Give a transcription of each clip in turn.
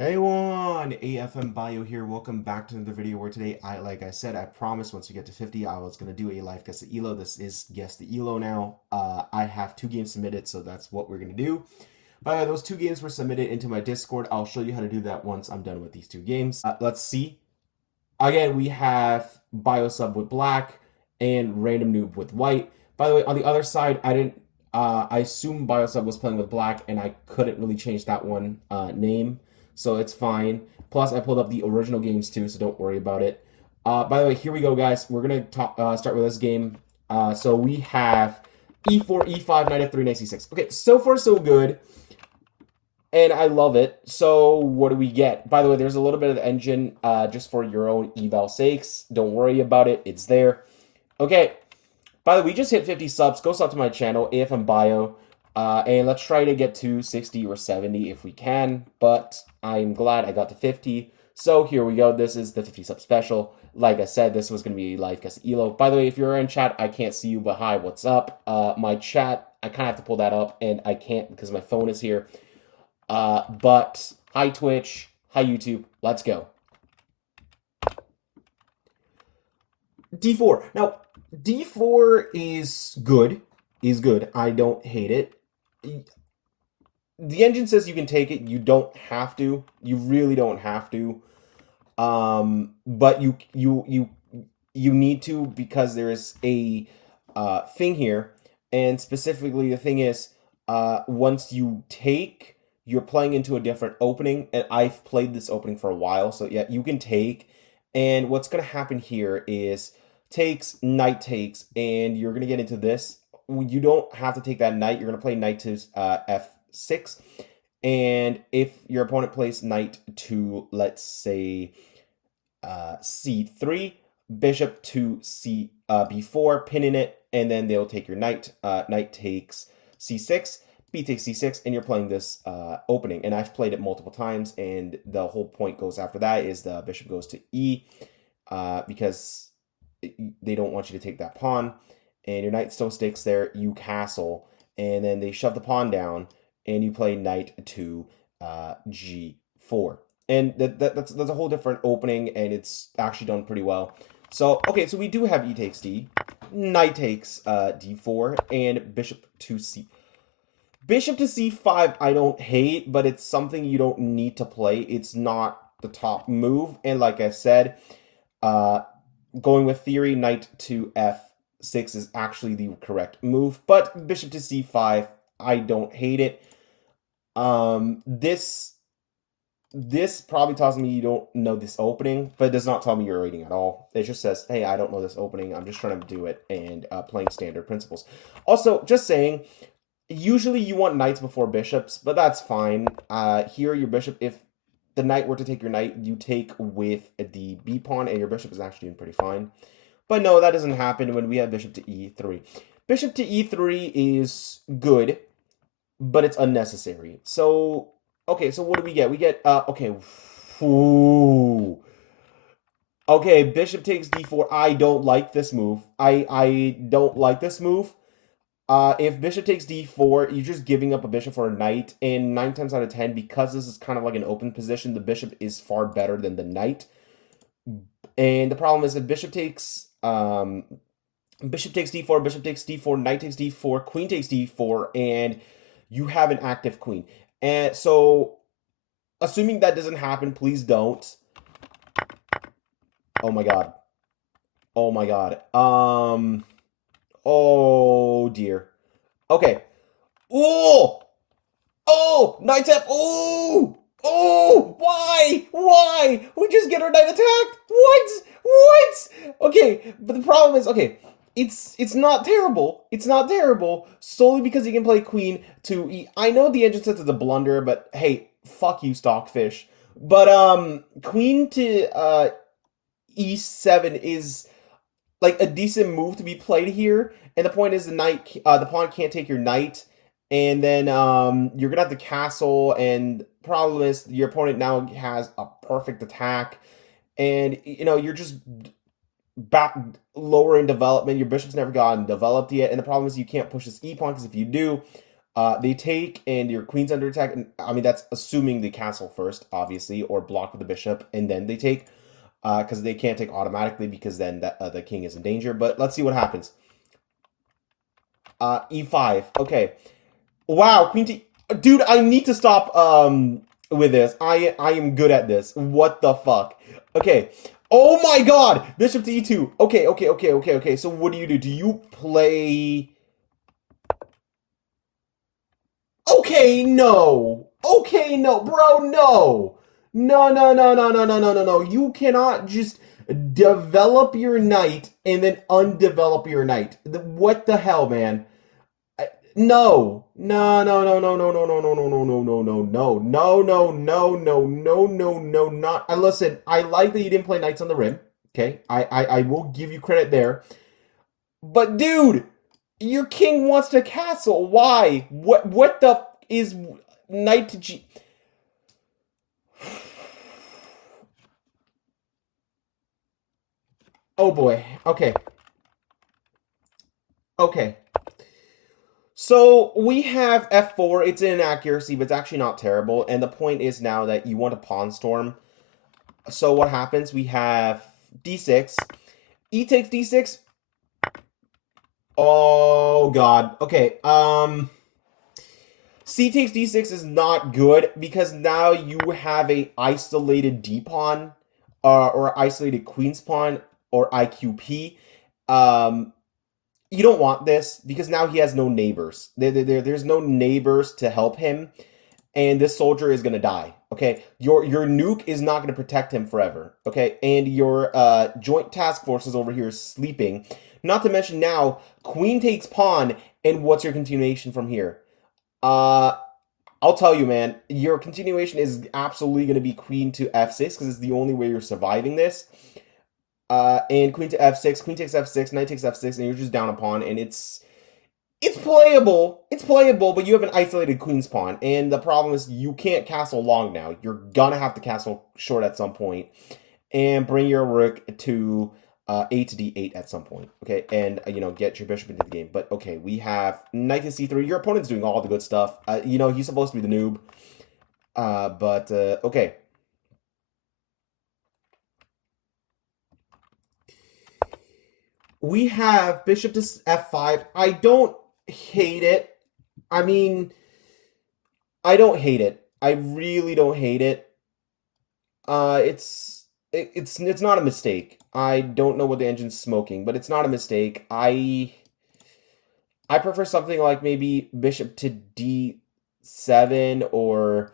Hey everyone, AFM Bio here. Welcome back to another video where today, like I said, I promised once we get to 50, I was going to do a live Guess the Elo. This is Guess the Elo now. I have 2 games submitted, so that's what we're going to do. By the way, those 2 games were submitted into my Discord. I'll show you how to do that once I'm done with these 2 games. Let's see. Again, we have Biosub with black and Random Noob with white. By the way, on the other side, I didn't. I assume Biosub was playing with black, and I couldn't really change that one name, so it's fine. Plus, I pulled up the original games too, so don't worry about it. By the way, here we go, guys. We're gonna start with this game. So we have e4, e5, knight f3, knight c6. Okay, so far so good and I love it. So what do we get? By the way, there's a little bit of the engine just for your own eval sakes. Don't worry about it. It's there. Okay. By the way, we just hit 50 subs. Go sub to my channel, AFM Bio. And let's try to get to 60 or 70 if we can. But I'm glad I got to 50. So here we go. This is the 50 sub special. Like I said, this was going to be live guess Elo. By the way, if you're in chat, I can't see you, but hi, what's up? My chat, I kind of have to pull that up, and I can't because my phone is here. But hi Twitch, hi YouTube, let's go. D4. Now, D4 is good. I don't hate it. The engine says you can take it. You don't have to. You really don't have to. But you need to because there's a thing here, and specifically the thing is, once you take, you're playing into a different opening, and I've played this opening for a while, so yeah, you can take, and what's gonna happen here is takes, knight takes, and you're gonna get into this. You don't have to take that knight. You're gonna play knight to f6, and if your opponent plays knight to, let's say, c3, bishop to c b4, pinning it, and then they'll take your knight. Knight takes c6, b takes c6, and you're playing this opening. And I've played it multiple times, and the whole point goes after that is the bishop goes to e, because they don't want you to take that pawn, and your knight still sticks there. You castle, and then they shove the pawn down, and you play knight to g4, and that's a whole different opening, and it's actually done pretty well. So okay, so we do have e takes d, knight takes d4, and bishop to c. Bishop to c5 I don't hate, but it's something you don't need to play. It's not the top move, and like I said, uh, going with theory, knight to f6 is actually the correct move, but bishop to c5, I don't hate it. This probably tells me you don't know this opening, but it does not tell me your rating at all. It just says, hey, I don't know this opening. I'm just trying to do it and playing standard principles. Also, just saying, usually you want knights before bishops, but that's fine. Here, your bishop, if the knight were to take your knight, you take with the b pawn, and your bishop is actually doing pretty fine. But no, that doesn't happen when we have bishop to e3. Bishop to e3 is good, but it's unnecessary. So, okay, so what do we get? We get, okay. Ooh. Okay, bishop takes d4. I don't like this move. I don't like this move. If bishop takes d4, you're just giving up a bishop for a knight, and 9 times out of 10, because this is kind of like an open position, the bishop is far better than the knight. And the problem is if bishop takes d4, bishop takes d4, knight takes d4, queen takes d4, and you have an active queen. And so, assuming that doesn't happen, please don't. Oh my god. Oh my god. Oh dear. Okay. Oh! Oh! Knight F. Oh! Oh! Why? Why? We just get our knight attacked? What? What? Okay, but the problem is, okay, it's not terrible. It's not terrible solely because he can play queen to e. I know the engine says it's a blunder, but hey, fuck you, Stockfish. But queen to e7 is like a decent move to be played here. And the point is the pawn can't take your knight, and then you're gonna have to castle. And problem is your opponent now has a perfect attack, and you're just back lower in development. Your bishop's never gotten developed yet, and the problem is you can't push this e pawn because if you do, They take, and your queen's under attack. And, I mean, that's assuming they castle first, obviously, or block with the bishop, and then they take, because they can't take automatically, because then the king is in danger. But let's see what happens. E5. Okay. Wow, queen to... Dude, I need to stop with this. I am good at this. What the fuck? Okay. Oh my god! Bishop to e2. Okay. So what do? Do you play... Okay, no. Okay, no. Bro, no. No. You cannot just develop your knight and then undevelop your knight. What the hell, man? No. No. Not. Listen, I like that you didn't play Knights on the Rim. Okay, I will give you credit there. But dude, your king wants to castle. Why? What the is knight to G? Oh boy. Okay. So we have f4. It's an inaccuracy, but it's actually not terrible. And the point is now that you want a pawn storm. So what happens? We have d6. E takes d6. Oh god. Okay. C takes d6 is not good because now you have a isolated d pawn, or isolated queen's pawn, or IQP. You don't want this because now he has no neighbors. There's no neighbors to help him, and this soldier is gonna die. Okay, your nuke is not gonna protect him forever. Okay, and your joint task forces over here is sleeping. Not to mention now, queen takes pawn, and what's your continuation from here? I'll tell you, man, your continuation is absolutely going to be queen to f6 because it's the only way you're surviving this. And queen to f6, queen takes f6, knight takes f6, and you're just down a pawn, and it's playable. It's playable, but you have an isolated queen's pawn, and the problem is you can't castle long now. You're gonna have to castle short at some point, and bring your rook to a to d8 at some point, okay, and get your bishop into the game. But okay, we have knight to c3. Your opponent's doing all the good stuff. He's supposed to be the noob, but okay. We have bishop to f5. I don't hate it. I mean, I don't hate it. I really don't hate it. It's not a mistake. I don't know what the engine's smoking, but it's not a mistake. I prefer something like maybe bishop to d7 or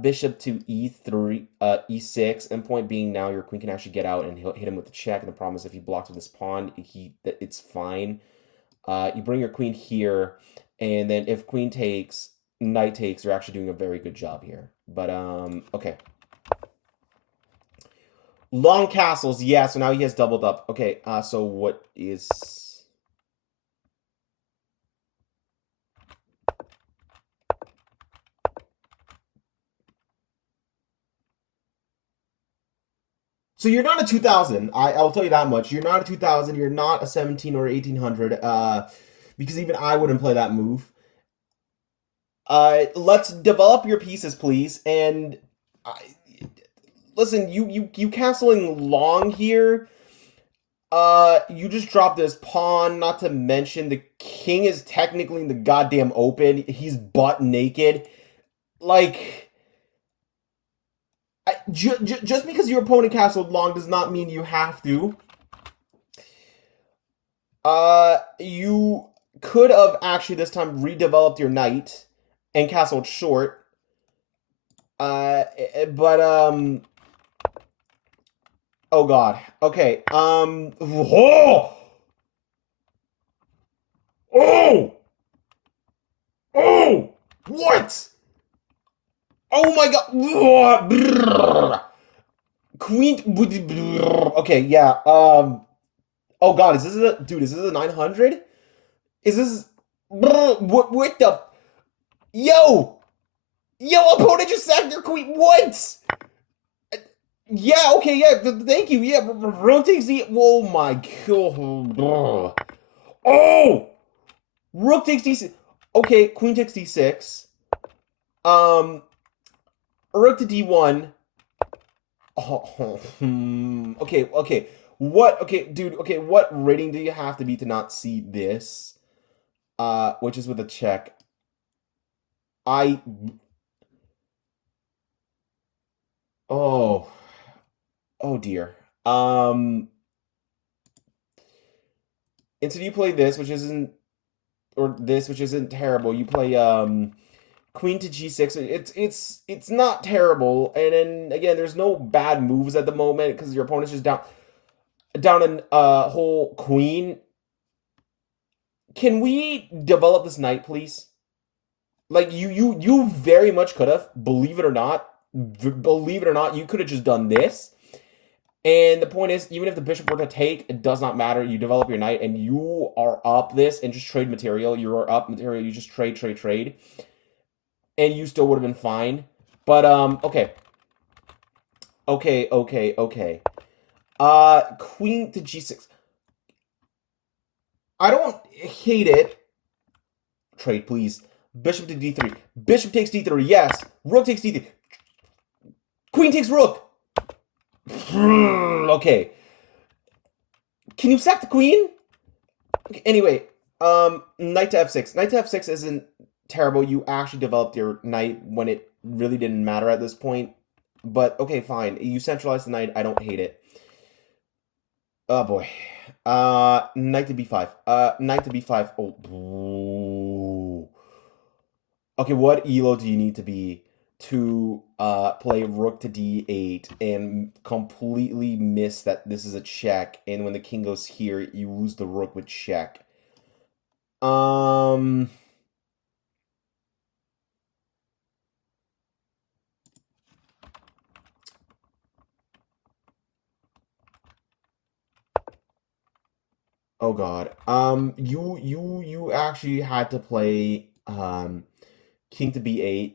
bishop to e3, e6. And point being, now your queen can actually get out and hit him with the check. And the problem is, if he blocks with his pawn, it's fine. You bring your queen here, and then if queen takes, knight takes, you're actually doing a very good job here. But okay. Long castles, yeah, so now he has doubled up. Okay, so what is... So you're not a 2000, I'll tell you that much. You're not a 2000, you're not a 17 or 1800, because even I wouldn't play that move. Let's develop your pieces, please, and... Listen, you castling long here. You just dropped this pawn. Not to mention the king is technically in the goddamn open. He's butt naked. Like, just because your opponent castled long does not mean you have to. You could have actually this time redeveloped your knight and castled short. But oh god. Okay. Oh! Oh! Oh! What? Oh my god. Queen. Okay, yeah. Oh god, is this a dude, is this a 900? Is this what the Yo! Yo, opponent just sacked your queen. What? Yeah, okay, yeah, thank you. Yeah, rook takes the... Oh my god. Oh! Rook takes d6. Okay, queen takes d6. Um, rook to d1. Oh, okay, okay. What? Okay, dude. Okay, what rating do you have to be to not see this? Which is with a check. I. Oh. Oh dear. Instead you play this, which isn't, or this, which isn't terrible. You play queen to g6. It's not terrible. And then again, there's no bad moves at the moment because your opponent's just down an whole queen. Can we develop this knight, please? Like you very much could have, believe it or not, you could have just done this. And the point is, even if the bishop were to take, it does not matter. You develop your knight, and you are up this, and just trade material. You are up material. You just trade, and you still would have been fine. But okay, okay. Queen to g6. I don't hate it. Trade, please. Bishop to d3. Bishop takes d3. Yes. Rook takes d3. Queen takes rook. Okay. Can you sack the queen? Okay, anyway, knight to f6. Knight to f6 isn't terrible. You actually developed your knight when it really didn't matter at this point. But okay, fine. You centralized the knight. I don't hate it. Oh boy. Knight to b5. Knight to b5. Oh. Okay, what elo do you need to be to play rook to d8 and completely miss that this is a check, and when the king goes here, you lose the rook with check? Um. Oh God. You actually had to play king to b8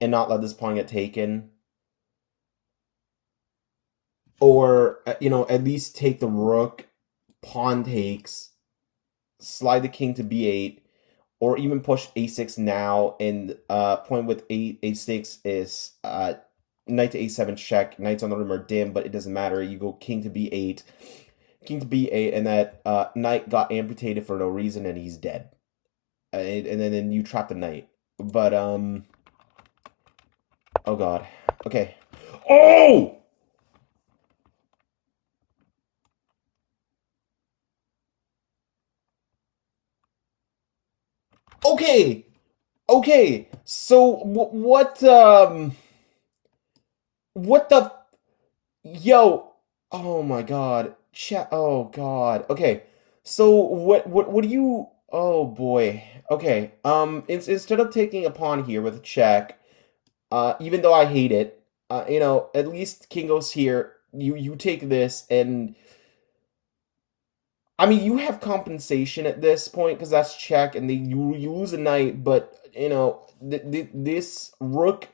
and not let this pawn get taken, or at least take the rook, pawn takes, slide the king to b8, or even push a6 now, and point with a6 is knight to a7 check. Knights on the rim are dim, but it doesn't matter. You go king to b8, and that knight got amputated for no reason, and he's dead. And then you trap the knight. But oh God. Okay. Oh. Okay. Okay. So what the yo? Oh my God. Oh God. Okay. So what do you? Oh boy. Okay. Instead of taking a pawn here with a check, even though I hate it, at least king goes here. You take this, and I mean, you have compensation at this point because that's check, and you lose a knight. But this rook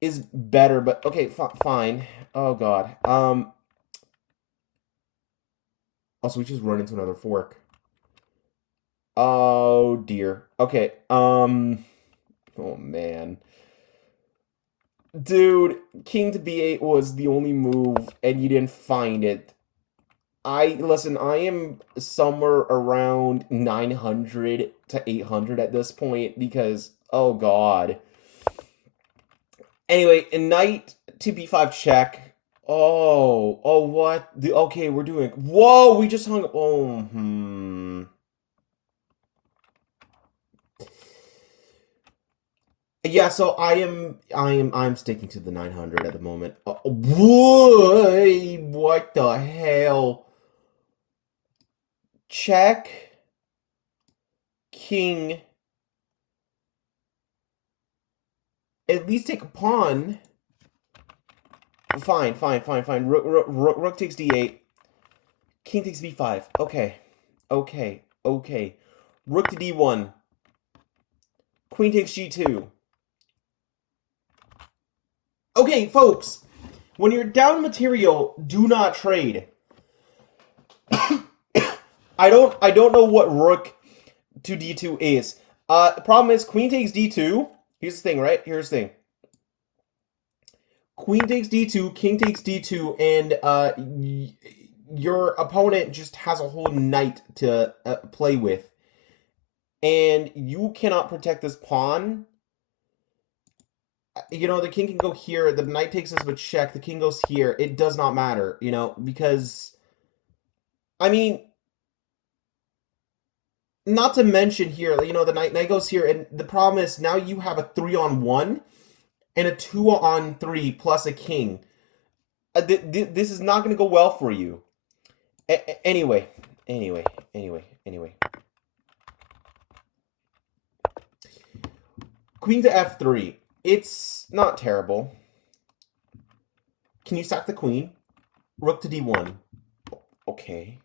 is better. But okay, fine. Oh God. Also, we just run into another fork. Oh dear. Okay. Oh man. Dude, king to b8 was the only move, and you didn't find it. Listen, I am somewhere around 900 to 800 at this point because, oh God. Anyway, a knight to b5 check. Oh, what? Okay, we're doing. Whoa, we just hung. Oh, Yeah, so I'm sticking to the 900 at the moment. What the hell? Check. King. At least take a pawn. Fine. Rook takes d8. King takes b5. Okay. Rook to d1. Queen takes g2. Okay, folks. When you're down material, do not trade. I don't know what rook to d2 ace. The problem is queen takes d2. Here's the thing, right? Here's the thing. Queen takes d2, king takes d2, and your opponent just has a whole knight to play with, and you cannot protect this pawn. You know, the king can go here, the knight takes this with check, the king goes here. It does not matter, you know, because, I mean, not to mention here, you know, the knight goes here, and the problem is now you have a 3-on-1 and a 2-on-3 plus a king. This is not going to go well for you. Anyway. Queen to f3. It's not terrible. Can you sack the queen? Rook to d1. Okay.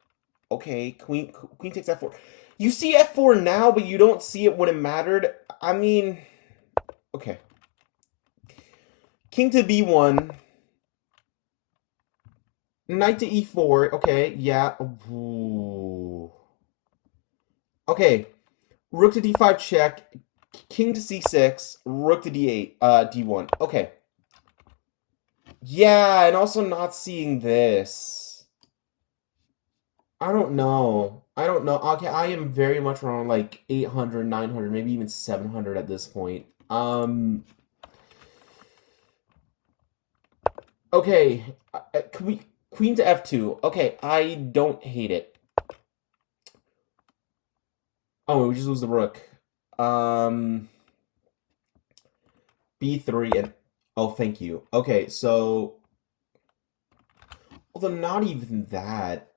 Queen takes f4. You see f4 now, but you don't see it when it mattered. I mean, okay. King to b1. Knight to e4. Okay, yeah. Ooh. Okay. Rook to d5 check. King to c6. Rook to d8. d1. Okay. Yeah, and also not seeing this. I don't know. Okay, I am very much around like 800, 900, maybe even 700 at this point. Okay. Queen to f2. Okay, I don't hate it. Oh, we just lose the rook. B3 and... Oh, thank you. Okay, so... Although not even that.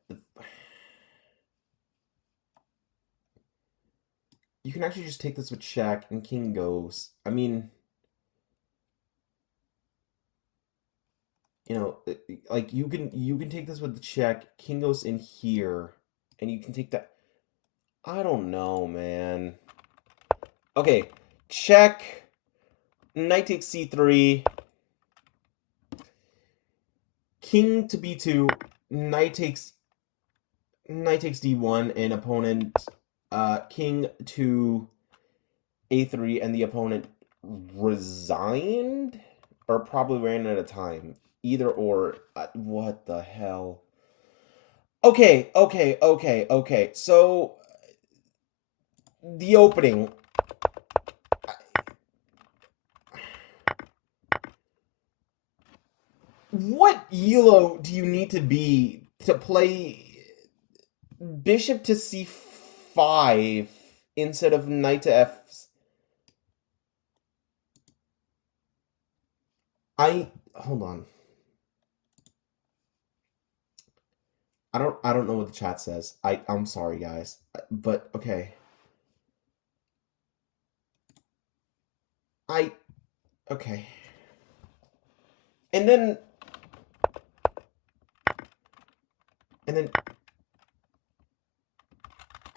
You can actually just take this with check and king goes. I mean... You know, like you can take this with the check, king goes in here, and you can take that. I don't know, man. Okay, check. Knight takes c3. King to b2. Knight takes d1, and opponent king to a3, and the opponent resigned or probably ran out of time. Either or. What the hell? Okay. So the opening. What elo do you need to be to play bishop to c5 instead of knight to f? Hold on. I don't know what the chat says. I'm sorry, guys. But okay. Okay. And then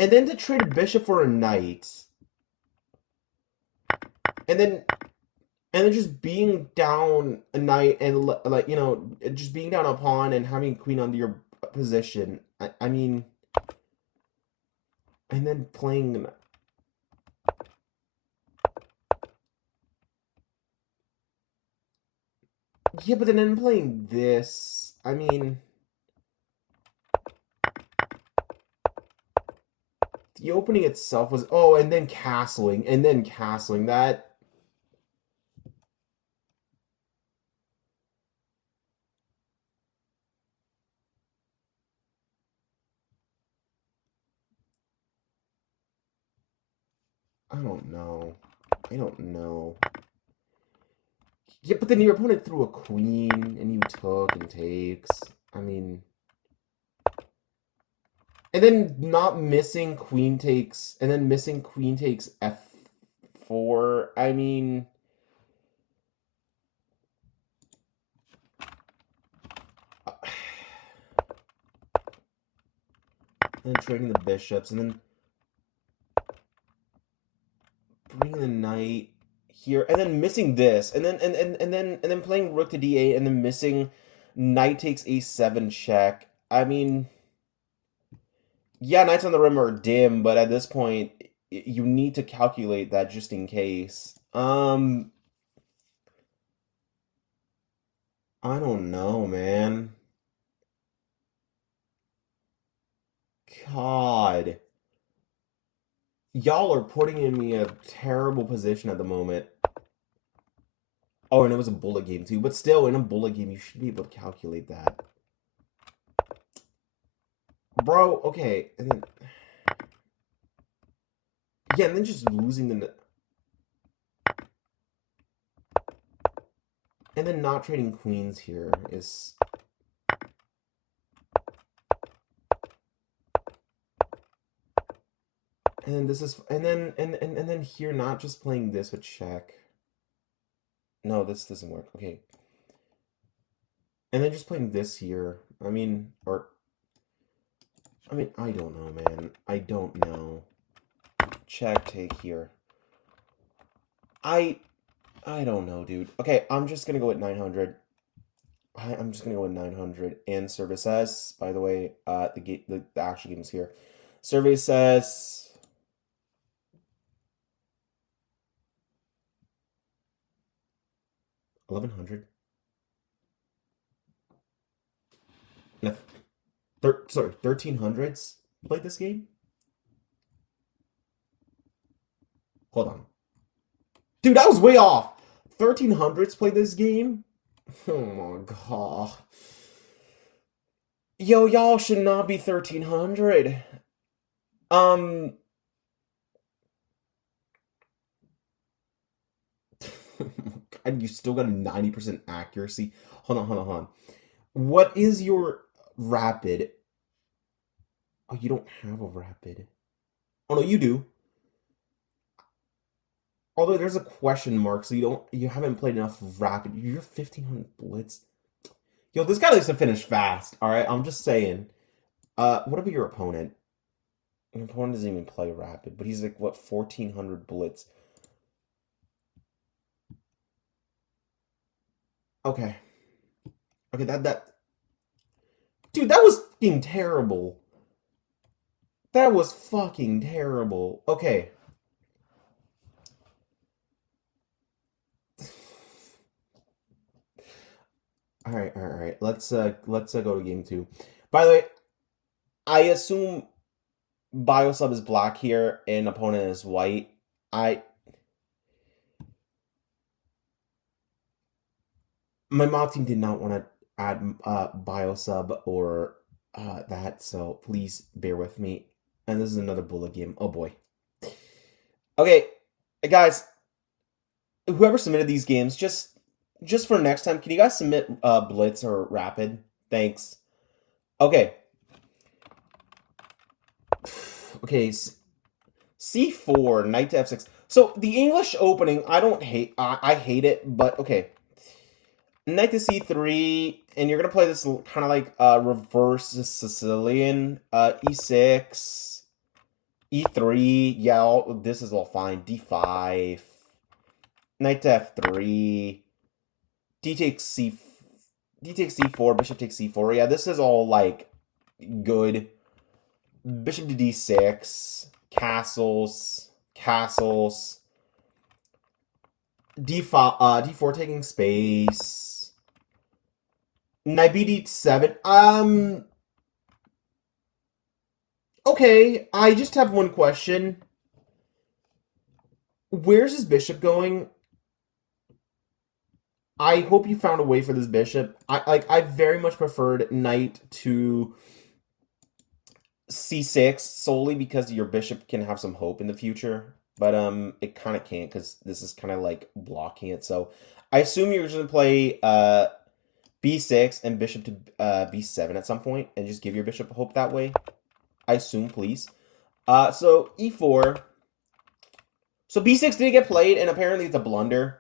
to trade a bishop for a knight. And then just being down a knight and, like, you know, just being down a pawn and having queen under your position. I mean, and then playing. Yeah, but then playing this. I mean, the opening itself was, oh, and then castling, that. I don't know. Yeah, but then your opponent threw a queen, and you took and takes. I mean... And then not missing queen takes, and then missing queen takes f4. I mean... And then trading the bishops, and then bringing the knight here, and then missing this, and then playing rook to d8, and then missing knight takes a7 check. I mean, yeah, knights on the rim are dim, but at this point, you need to calculate that just in case. I don't know, man. God. Y'all are putting in me a terrible position at the moment. Oh, and it was a bullet game too. But still, in a bullet game, you should be able to calculate that. Bro, okay. And then, yeah, and then just losing the... And then not trading queens here is... And then this is... And then here, not just playing this with check. No, this doesn't work. Okay. And then just playing this here. I mean, I don't know, man. I don't know. Check, take here. I don't know, dude. Okay, I'm just gonna go with 900. I'm just gonna go with 900. And survey says, by the way, the actual game is here. Survey says 1100. No, sorry, 1300s played this game. Hold on, dude, I was way off. 1300s played this game. Oh my god. Yo, y'all should not be 1300. Um. God, you still got a 90% accuracy. Hold on, hold on, hold on. What is your rapid? Oh, you don't have a rapid. Oh no, you do. Although there's a question mark, so you haven't played enough rapid. You're 1500 blitz. Yo, this guy likes to finish fast. All right, I'm just saying. What about your opponent? Your opponent doesn't even play rapid, but he's like what 1400 blitz. Okay. Okay, that dude, that was fucking terrible. That was fucking terrible. Okay. All right, all right, all right. Let's go to game 2. By the way, I assume Biosub is black here and opponent is white. My mob team did not want to add Biosub or that, so please bear with me. And this is another bullet game. Oh boy. Okay, guys, whoever submitted these games, just for next time, can you guys submit Blitz or Rapid? Thanks. Okay. Okay, C4, knight to F6. So the English opening, I hate it, but okay. Knight to C3, and you're gonna play this kind of like reverse Sicilian. E6, E3. Yeah, this is all fine. D5, knight to F3, D takes C4, bishop takes C4. Yeah, this is all like good. Bishop to D6, castles, D5, D4 taking space. Knight BD7. Okay, I just have one question. Where's his bishop going? I hope you found a way for this bishop. I very much preferred knight to C6 solely because your bishop can have some hope in the future. But it kind of can't because this is kind of like blocking it. So I assume you're just gonna play B6 and bishop to B7 at some point and just give your bishop hope that way. I assume, please. So E4. So B6 did get played, and apparently it's a blunder.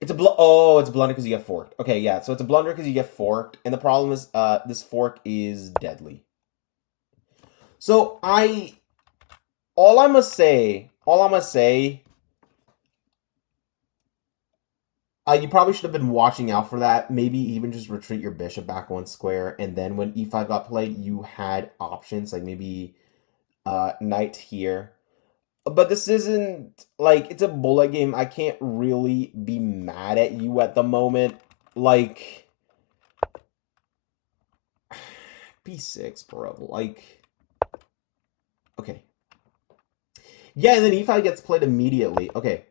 It's a blunder because you get forked. Okay, yeah. So it's a blunder because you get forked, and the problem is this fork is deadly. So all I'm gonna say, you probably should have been watching out for that. Maybe even just retreat your bishop back one square, and then when E5 got played, you had options like maybe knight here. But this isn't like it's a bullet game. I can't really be mad at you at the moment. Like B6, bro. Like okay. Yeah, and then E5 gets played immediately. Okay.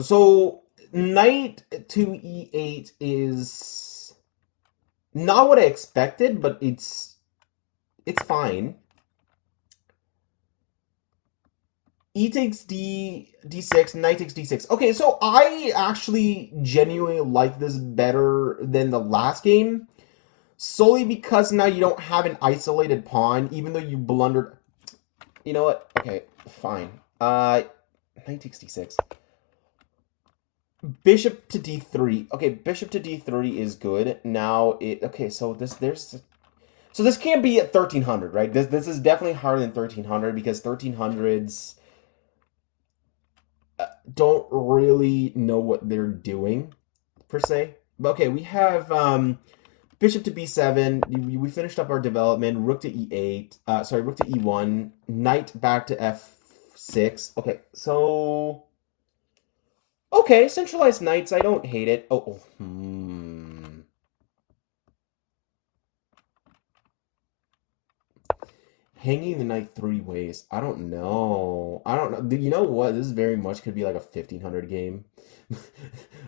So knight to E8 is not what I expected, but it's fine. E takes D6, knight takes D6. Okay, so I actually genuinely like this better than the last game, solely because now you don't have an isolated pawn, even though you blundered. You know what? Okay, fine. Knight takes D6. Bishop to D3. Okay, bishop to D3 is good. Now it okay, so this can't be at 1300, right? This is definitely harder than 1300 because 1300s don't really know what they're doing per se. But okay, we have bishop to b7. We finished up our development. Rook to e8. Sorry, rook to e1. Knight back to f6. Okay, so okay, centralized knights. I don't hate it. Hanging the knight three ways. I don't know. I don't know. You know what? This very much could be like a 1500 game.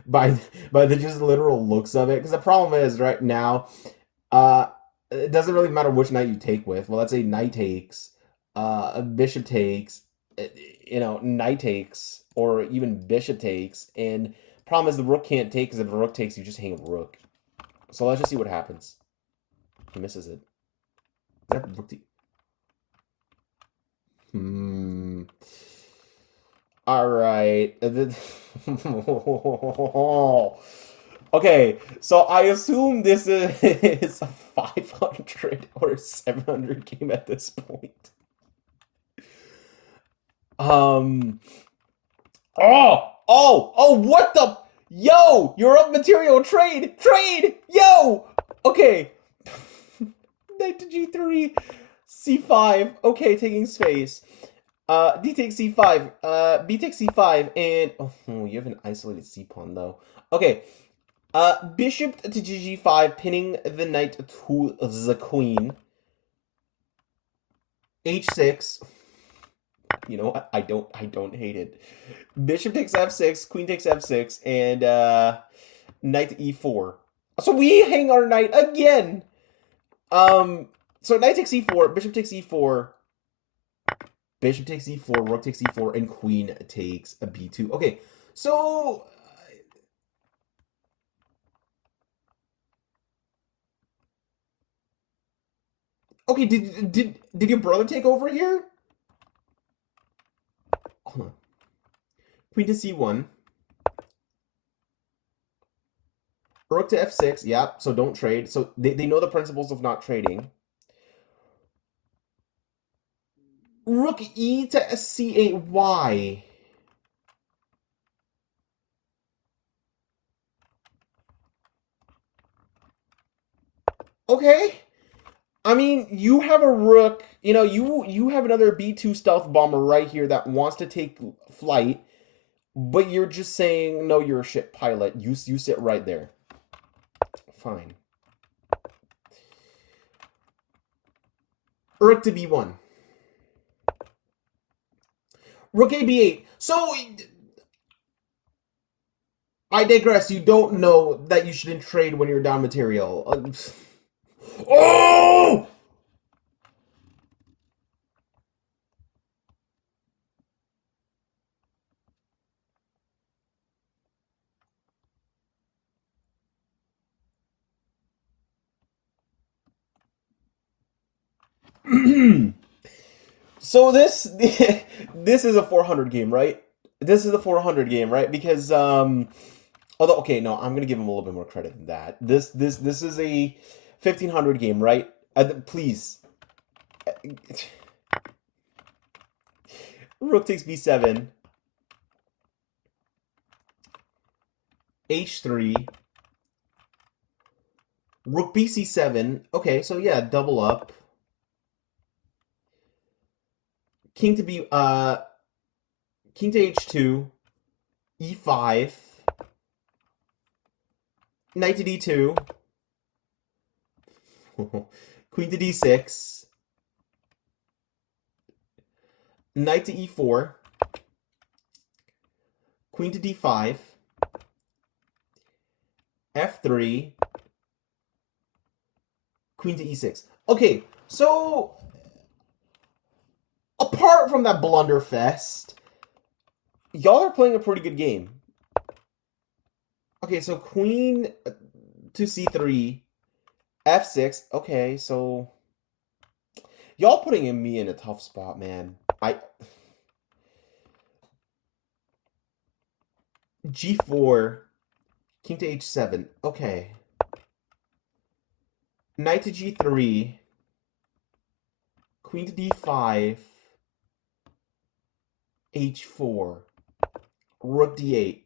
by by the just literal looks of it. Because the problem is right now, uh, it doesn't really matter which knight you take with. Well, let's say knight takes, a bishop takes, knight takes, or even bishop takes. And problem is the rook can't take because if the rook takes, you just hang a rook. So let's just see what happens. He misses it. Is that rook to All right. Okay, so I assume this is a 500 or 700 game at this point. Um. What the? Yo, you're up material. Trade. Yo. Okay. Knight to G3, C5. Okay, taking space. D takes C5. B takes C5, and you have an isolated C pawn though. Okay. Bishop to G5, pinning the knight to the queen. H6. You know what? I don't hate it. Bishop takes F6, queen takes F6, and knight to E4. So we hang our knight again. So knight takes E4, bishop takes E4. Bishop takes e4, rook takes e4, and queen takes a b2. Okay, so okay, did your brother take over here? Hold on. Queen to c1. Rook to f6. Yep, so don't trade. So they know the principles of not trading. Rook e to c8. Why? Okay. I mean, you have a rook. You have another b2 stealth bomber right here that wants to take flight, but you're just saying no. You're a ship pilot. You sit right there. Fine. Rook to b1. Rook a b8. So I digress. You don't know that you shouldn't trade when you're down material. Oh! So this is a 400 game, right? This is a 400 game, right? Because although okay, no, I'm gonna give him a little bit more credit than that. This is a 1500 game, right? Please. Rook takes b7. H3. Rook bc7. Okay, so yeah, double up. king to b king to h2, e5, knight to d2, queen to d6, knight to e4, queen to d5, f3, queen to e6. Okay, so apart from that blunderfest, y'all are playing a pretty good game. Okay, so queen to c3, f6. Okay, so y'all putting me in a tough spot, man. G4, king to h7. Okay. Knight to g3, queen to d5, h4, rook d8.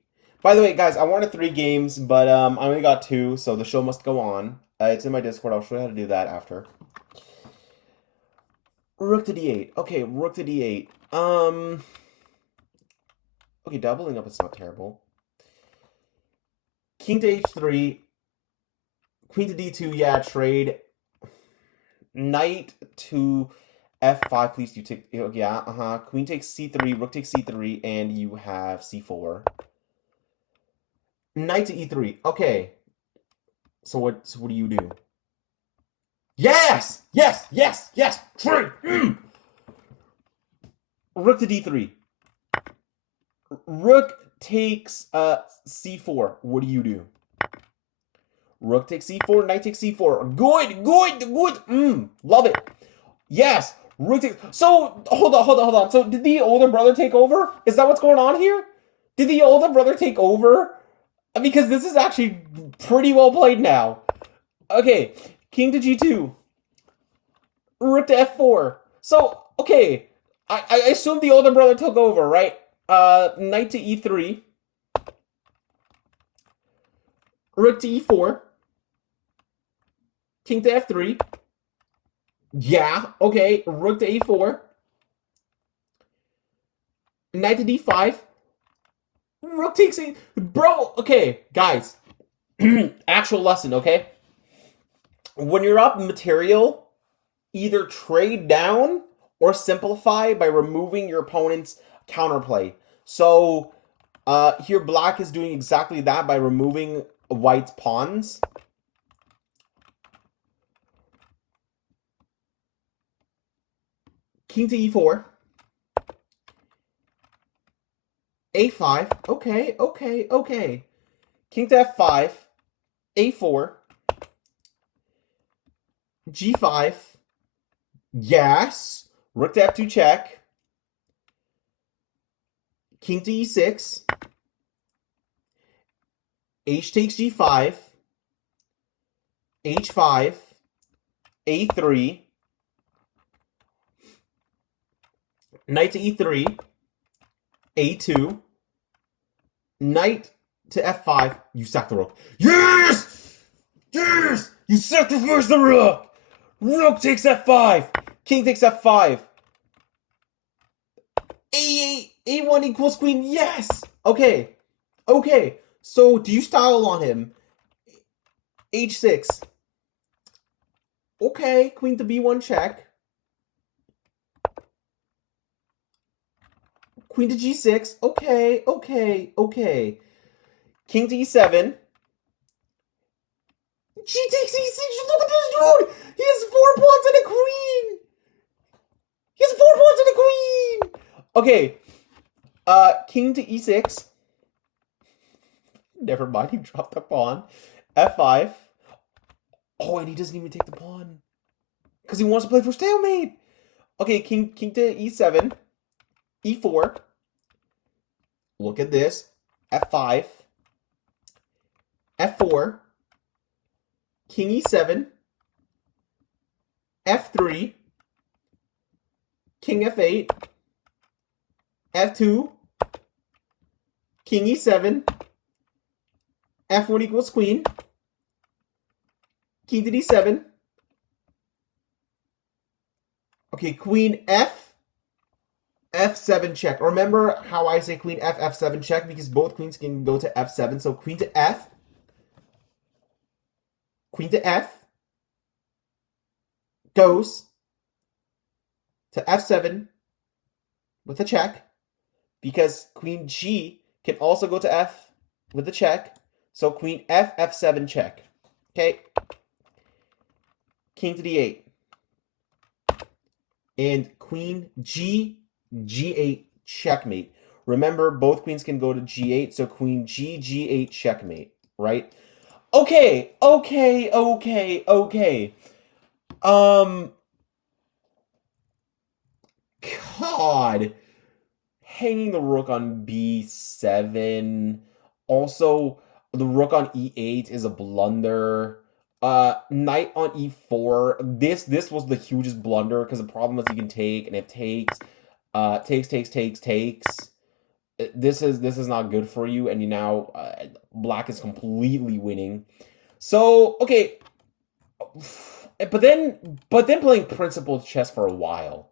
By the way, guys, I wanted 3 games, but I only got 2, so the show must go on. It's in my Discord. I'll show you how to do that after. Rook to d8. Okay, rook to d8. Okay, doubling up is not terrible. King to h3, queen to d2. Yeah, trade. Knight to f5. Please, you take. Yeah, Queen takes c3. Rook takes c3, and you have c4. Knight to e3. Okay. So what do you do? Yes! Yes! Yes! Yes! Trade! Rook to d3. Rook takes c4. What do you do? Rook takes c4. Knight takes c4. Good! Good! Good! Love it. Yes! Rook takes... So, hold on. So, did the older brother take over? Is that what's going on here? Did the older brother take over? Because this is actually pretty well played now. Okay, king to g2. Rook to f4. So, okay, I assume the older brother took over, right? Knight to e3. Rook to e4. King to f3. Yeah, okay, rook to a4. Knight to d5. Rook takes a... Bro, okay, guys. Actual lesson, okay? When you're up material, either trade down or simplify by removing your opponent's counterplay. So, here black is doing exactly that by removing white's pawns. King to e4. a5. Okay. King to f5. a4. g5. Yes. Rook to f2 check. King to e6. H takes g5. h5. a3. Knight to e3. a2. Knight to f5. You sack the rook. Yes! Yes! You sacrifice the rook! Rook takes f5. King takes f5. a8. a1 equals queen. Yes! Okay. So, do you style on him? h6. Okay. Queen to b1 check. Queen to g6. Okay. King to e7. G takes e6. Look at this dude. He has 4 pawns and a queen. He has 4 pawns and a queen. Okay. King to e6. Never mind. He dropped the pawn. f5. Oh, and he doesn't even take the pawn because he wants to play for stalemate. Okay. King to e7. e4. Look at this. f5. f4. King e7. f3. King f8. f2. King e7. f1 equals queen. King to d7. Okay, queen f. f7 check. Remember how I say queen f, f7 check? Because both queens can go to f7. So queen to f, queen to f, goes to f7 with a check. Because queen g can also go to f with a check. So queen f, f7 check. Okay. King to d8. And queen g, g8 checkmate. Remember, both queens can go to g8, so queen g, g8 checkmate, right? Okay. God. Hanging the rook on b7. Also, the rook on e8 is a blunder. Knight on e4. This was the hugest blunder because the problem is you can take, and if takes, takes. This is not good for you, and you now black is completely winning. So okay, but then playing principled chess for a while.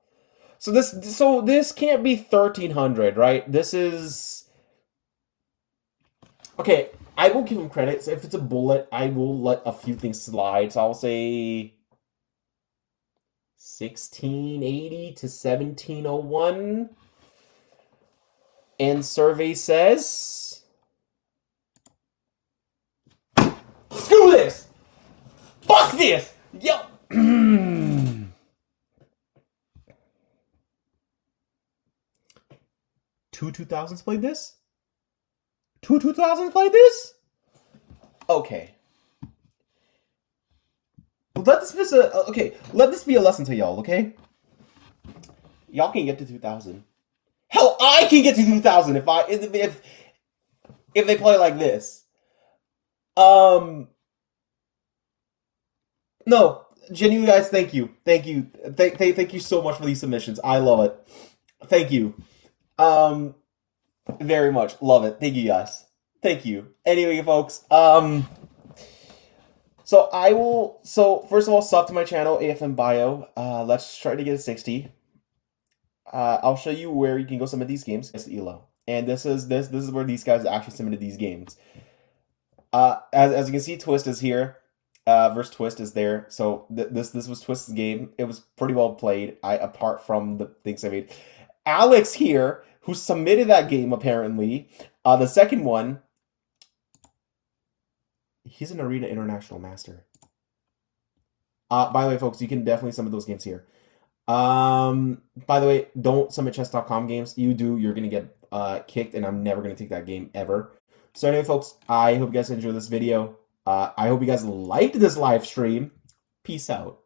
So this can't be 1300, right? This is okay. I will give him credit. So if it's a bullet, I will let a few things slide. So I'll say 1680 to 1701. And survey says, screw this! Fuck this! Yo! Two 2000s played this? Two 2000s played this? Okay. Let this be a lesson to y'all, okay? Y'all can get to 2000. Hell, I can get to 2000 if they play like this. No, genuinely, guys, thank you so much for these submissions. I love it. Thank you, very much love it. Thank you, guys. Thank you. Anyway, folks, so I will. So first of all, sub to my channel, AFM Bio. Let's try to get a 60. I'll show you where you can go submit these games. It's ELO, and this is where these guys actually submitted these games. As you can see, Twist is here. Versus Twist is there. So this was Twist's game. It was pretty well played. Apart from the things I made. Alex here, who submitted that game apparently. The second one, he's an Arena International Master. By the way, folks, you can definitely submit those games here. By the way, don't submit chess.com games. You do, you're gonna get kicked, and I'm never gonna take that game ever. So anyway, folks, I hope you guys enjoyed this video. I hope you guys liked this live stream. Peace out.